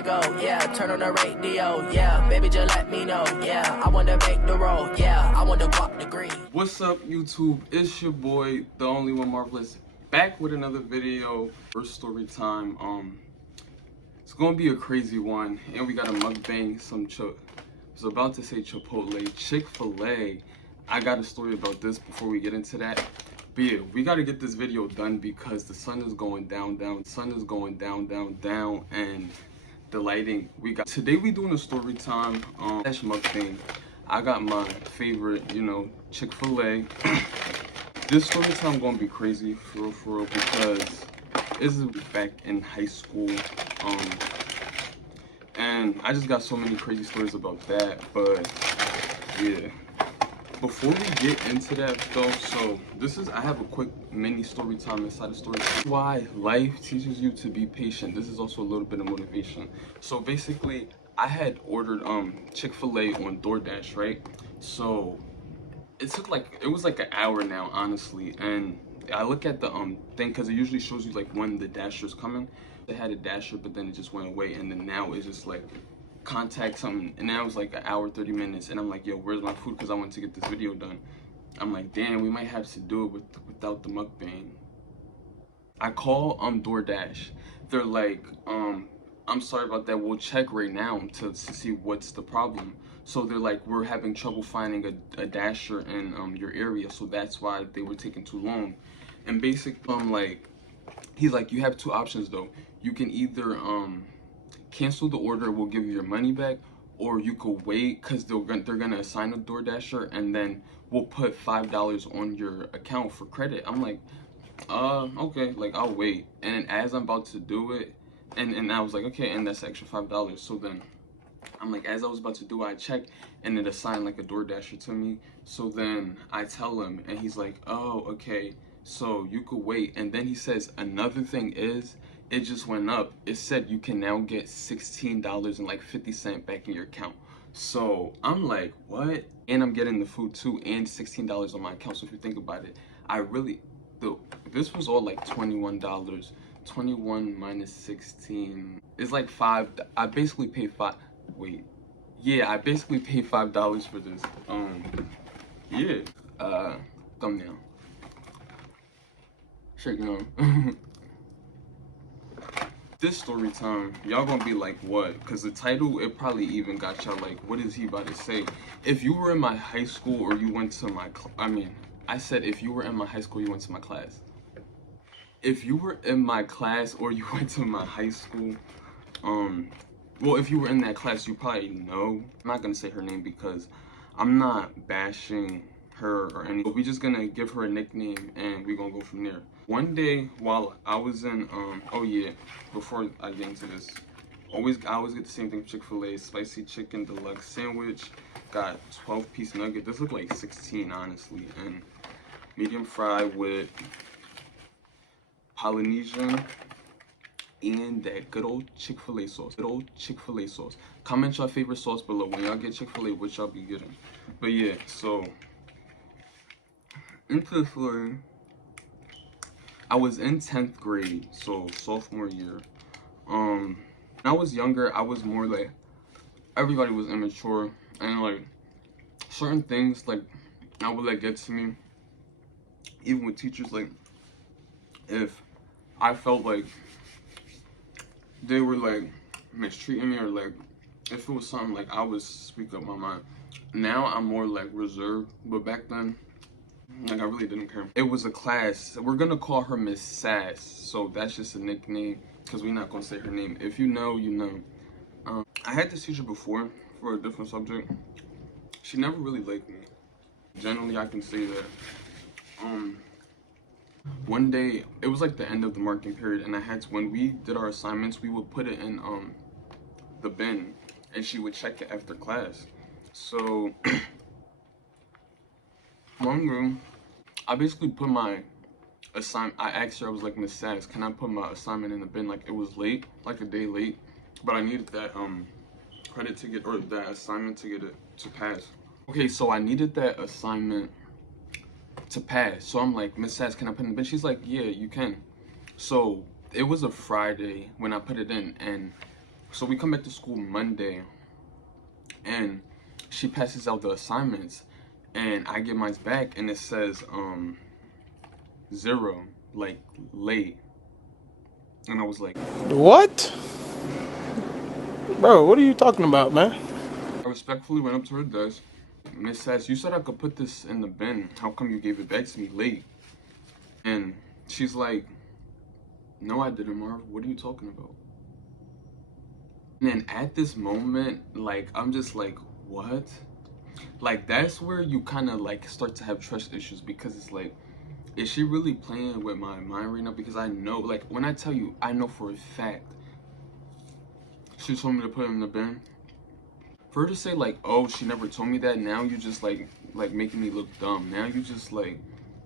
I go, yeah, turn on the radio, yeah, baby, just let me know, yeah, I want to make the roll, yeah, I want to walk the green. What's up, YouTube? It's your boy, the only one Marvelous, back with another video for story time. It's gonna be a crazy one, and we got a mukbang, I was about to say Chipotle, Chick-fil-A. I got a story about this before we get into that. But yeah, we gotta get this video done because the sun is going down, sun is going down, and the lighting. Today we doing a story time dash mukbang. I got my favorite, Chick-fil-A. This story time gonna be crazy for real, because this is back in high school. And I just got so many crazy stories about that. But yeah, before we get into that though, I have a quick mini story time inside the story. Why life teaches you to be patient. This is also a little bit of motivation. So basically, I had ordered Chick-fil-A on DoorDash, right? So it was like an hour now, honestly. And I look at the thing because it usually shows you like when the dasher's coming. They had a dasher, but then it just went away, and then now it's just like contact something, and now it's like an hour 30 minutes, and I'm like, yo, where's my food? Because I want to get this video done. I'm like, damn, we might have to do it without the mukbang. I call DoorDash. They're like, I'm sorry about that, we'll check right now to see what's the problem. So they're like, we're having trouble finding a dasher in your area, so that's why they were taking too long. And basically, he's like, you have two options though. You can either cancel the order, we'll give you your money back, or you could wait because they're gonna assign a DoorDasher, and then we'll put $5 on your account for credit. I'm like, okay, like I'll wait. And as I'm about to do it, and I was like, okay, and that's extra $5. So then I'm like, as I was about to do it, I check, and it assigned like a DoorDasher to me. So then I tell him, and he's like, oh, okay, so you could wait. And then he says, another thing is, it just went up. It said you can now get $16.50 back in your account. So I'm like, what? And I'm getting the food too, and $16 on my account. So if you think about it, this was all like $21. 21 minus 16 is like $5. I basically paid $5. Wait, yeah, I basically paid $5 for this. Yeah. Thumbnail. Shaking on. This story time, y'all gonna be like, what? Because the title, it probably even got y'all like, what is he about to say? If you were in my high school or you went to my, I said if you were in my high school, you went to my class. If you were in my class or you went to my high school, well, if you were in that class, you probably know. I'm not gonna say her name because I'm not bashing her or anything. But we're just gonna give her a nickname and we're gonna go from there. One day while I was in, oh yeah, before I get into this, I always get the same thing from Chick-fil-A, spicy chicken deluxe sandwich, got 12-piece nugget. This looked like 16, honestly, and medium fry with Polynesian and that good old Chick-fil-A sauce. Comment your favorite sauce below. When y'all get Chick-fil-A, what y'all be getting. But yeah, so into the story. I was in 10th grade, so sophomore year. When I was younger, I was more like, everybody was immature, and like certain things like I would like get to me, even with teachers, like if I felt like they were like mistreating me, or like if it was something, like I would speak up my mind. Now I'm more like reserved, but back then, like I really didn't care. It was a class. We're gonna call her Miss Sass. So that's just a nickname because we're not gonna say her name. If you know, you know. I had this teacher before for a different subject. She never really liked me. Generally, I can say that. One day, it was like the end of the marking period, and when we did our assignments, we would put it in the bin, and she would check it after class. So one room, I basically put my assignment. I asked her, I was like, Miss Sass, can I put my assignment in the bin? Like it was late, like a day late, but I needed that credit to get, or that assignment to get it to pass. Okay, so I needed that assignment to pass. So I'm like, Miss Sass, can I put it in the bin? She's like, yeah, you can. So it was a Friday when I put it in, and So we come back to school Monday, and she passes out the assignments, and I get mine back, and it says 0, like late. And I was like, What? Bro, what are you talking about, man? I respectfully went up to her desk. Miss Sass, you said I could put this in the bin. How come you gave it back to me late? And she's like, no, I didn't, Marv. What are you talking about? And then at this moment, like, I'm just like, what? Like, that's where you kind of like start to have trust issues, because it's like, is she really playing with my mind right now? Because I know, like, when I tell you, I know for a fact she told me to put it in the bin. For her to say like, oh, she never told me that, now you just like making me look dumb. Now you just like,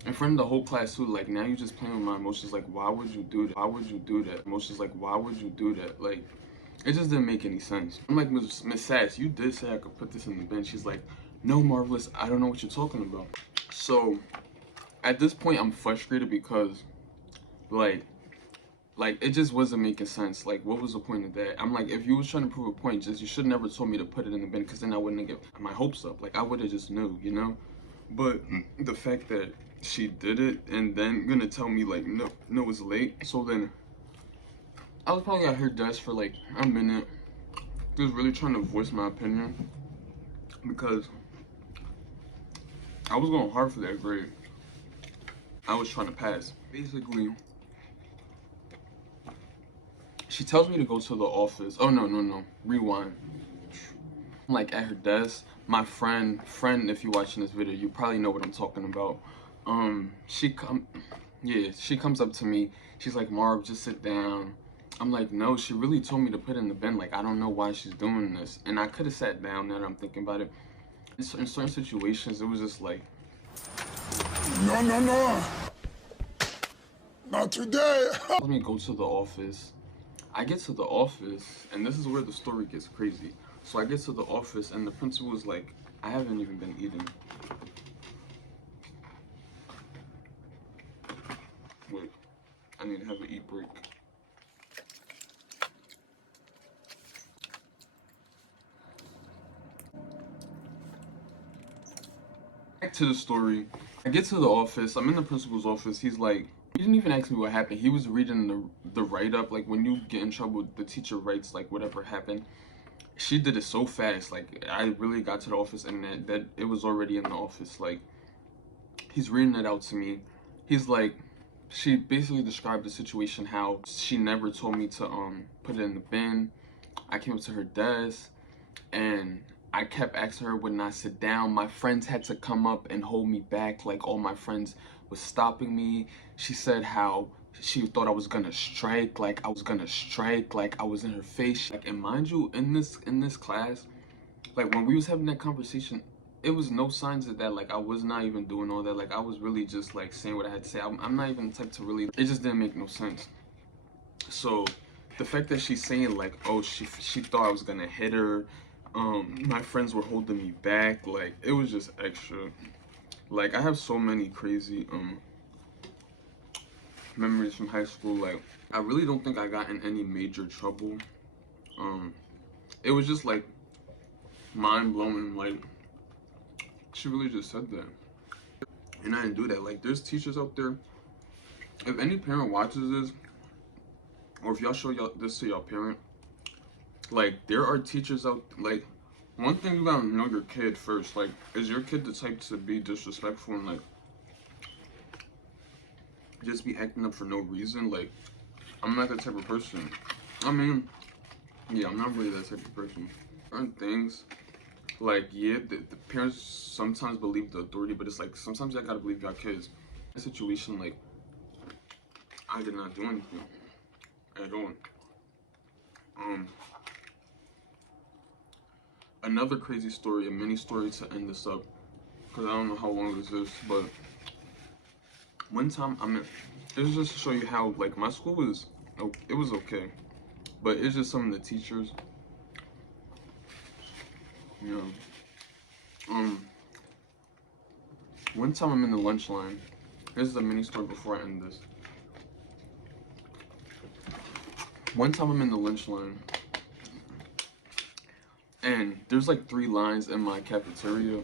in front of the whole class too, like, now you just playing with my emotions. Like, why would you do that? Why would you do that? Emotions like, why would you do that? Like, it just didn't make any sense. I'm like, Miss Sass, you did say I could put this in the bin. She's like, no, Marvelous, I don't know what you're talking about. So at this point, I'm frustrated because like it just wasn't making sense. Like, what was the point of that? I'm like, if you was trying to prove a point, just you should never told me to put it in the bin, because then I wouldn't get my hopes up. Like, I would have just knew, you know. But the fact that she did it and then gonna tell me like, no, it's late. So then I was probably at her desk for like a minute, just really trying to voice my opinion, because I was going hard for that grade. I was trying to pass. Basically, she tells me to go to the office. Oh, no. Rewind. I'm like at her desk. My friend, if you're watching this video, you probably know what I'm talking about. She comes up to me. She's like, Marv, just sit down. I'm like, no, she really told me to put it in the bin. Like, I don't know why she's doing this. And I could have sat down, now that I'm thinking about it. In certain situations, it was just like, No. Not today. let me go to the office. I get to the office, and this is where the story gets crazy. So I get to the office, and the principal was like, I haven't even been eating. Wait, I need to have an eat break. Back to the story. I get to the office. I'm in the principal's office. He's like, he didn't even ask me what happened. He was reading the write-up. Like, when you get in trouble, the teacher writes like whatever happened. She did it so fast. Like, I really got to the office, and that it was already in the office. Like, he's reading it out to me. He's like, she basically described the situation, how she never told me to put it in the bin. I came up to her desk, and I kept asking her when I sit down. My friends had to come up and hold me back. Like, all my friends was stopping me. She said how she thought I was gonna strike. Like, I was gonna strike. Like, I was in her face. Like, and mind you, in this class, like, when we was having that conversation, it was no signs of that. Like, I was not even doing all that. Like, I was really just like saying what I had to say. I'm not even the type to really. It just didn't make no sense. So the fact that she's saying like, oh, she thought I was gonna hit her. My friends were holding me back. Like, it was just extra. Like, I have so many crazy memories from high school. Like, I really don't think I got in any major trouble. It was just like mind blowing. Like, she really just said that, and I didn't do that. Like, there's teachers out there. If any parent watches this, or if y'all show this to y'all parent, like, there are teachers out, like, one thing you gotta know your kid first. Like, is your kid the type to be disrespectful and like just be acting up for no reason? Like, I'm not that type of person. I mean, yeah, I'm not really that type of person. Certain things, like, yeah, the parents sometimes believe the authority, but it's like, sometimes you gotta believe your kids. In a situation, like, I did not do anything at all. Another crazy story, a mini story to end this up, because I don't know how long this is, but one time, it was just to show you how, like, my school was, it was okay, but it's just some of the teachers, you know. One time I'm in the lunch line. This is a mini story before I end this. One time I'm in the lunch line, And there's like 3 lines in my cafeteria.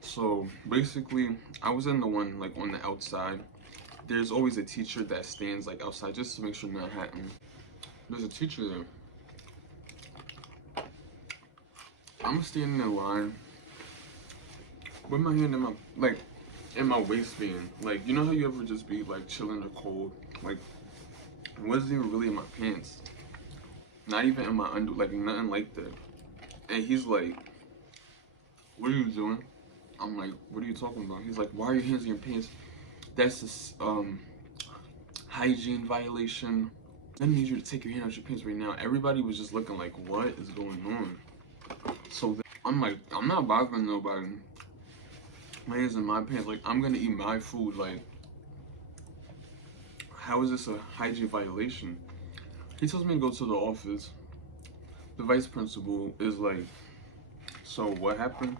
So basically, I was in the one like on the outside. There's always a teacher that stands like outside just to make sure nothing happens. There's a teacher there. I'm standing in line with my hand in my waistband. Like, you know how you ever just be like chilling or cold? Like, it wasn't even really in my pants. Not even in my like nothing like that. And he's like, "What are you doing?" I'm like, "What are you talking about?" He's like, "Why are your hands in your pants? That's a hygiene violation. I need you to take your hand out your pants right now." Everybody was just looking like, what is going on? So I'm like, I'm not bothering nobody. My hands in my pants. Like, I'm gonna eat my food. Like, how is this a hygiene violation? He tells me to go to the office. The vice principal is like, "So what happened?"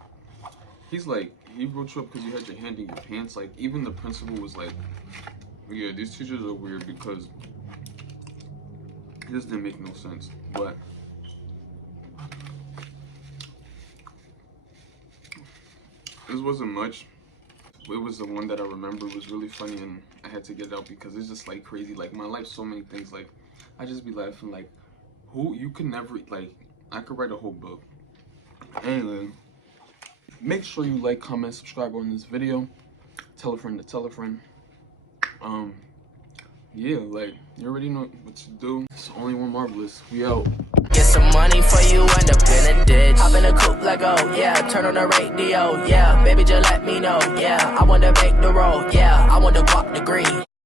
He's like, "He wrote you up because you had your hand in your pants." Like, even the principal was like, "Yeah, these teachers are weird," because this didn't make no sense. But this wasn't much. It was the one that I remember. It was really funny, and I had to get it out because it's just like crazy. Like, my life, so many things. Like, I just be laughing. Like, who you could never, like, I could write a whole book. Anyway, make sure you like, comment, subscribe on this video. Tell a friend to tell a friend. Yeah, like, you already know what to do. It's only one Marvelous. We out. Get some money for you, end up in a ditch. Hop in a coupe like, oh, yeah, turn on the radio, yeah. Baby, just let me know, yeah. I want to make the roll, yeah. I want to walk the green.